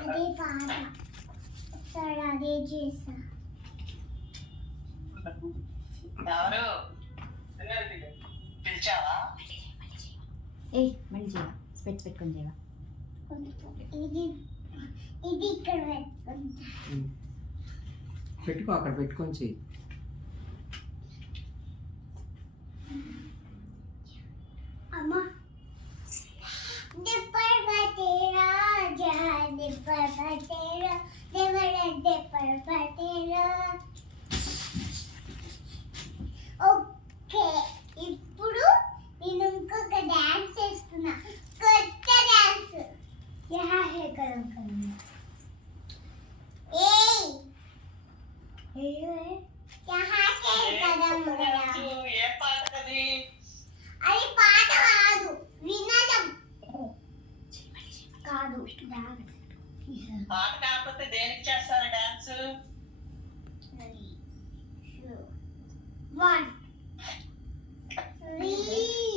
అదే పాట సరే అదే చేస్తా. ఎవరు పిలిచావా? ఏయ్ మళ్ళీ చేయవా? స్పెట్స్ పెట్టుకొని చేయవా? ఇది ఇది ఇక్కడ పెట్టుకుంటా. పెట్టుకో, అక్కడ పెట్టుకొని చెయ్యి. అమ్మా డిప్పర్ పటేరా జా డిప్పర్ పటేరా దేవర డిప్పర్ పటేరా. ఓకే, ఇప్పుడు నేను ఇంకొక డాన్స్ చేస్తున్నా, కొత్త డాన్స్. యా హే కరం కరం ఏయ్ ఏయ్ యహా కే కదం గయా. ఏ పాట కది? అది పాట కాదు, వినడం కాదు, డాన్స్. పాట కాకపోతే దేనికి చేస్తారు డాన్స్? 3 2 1 3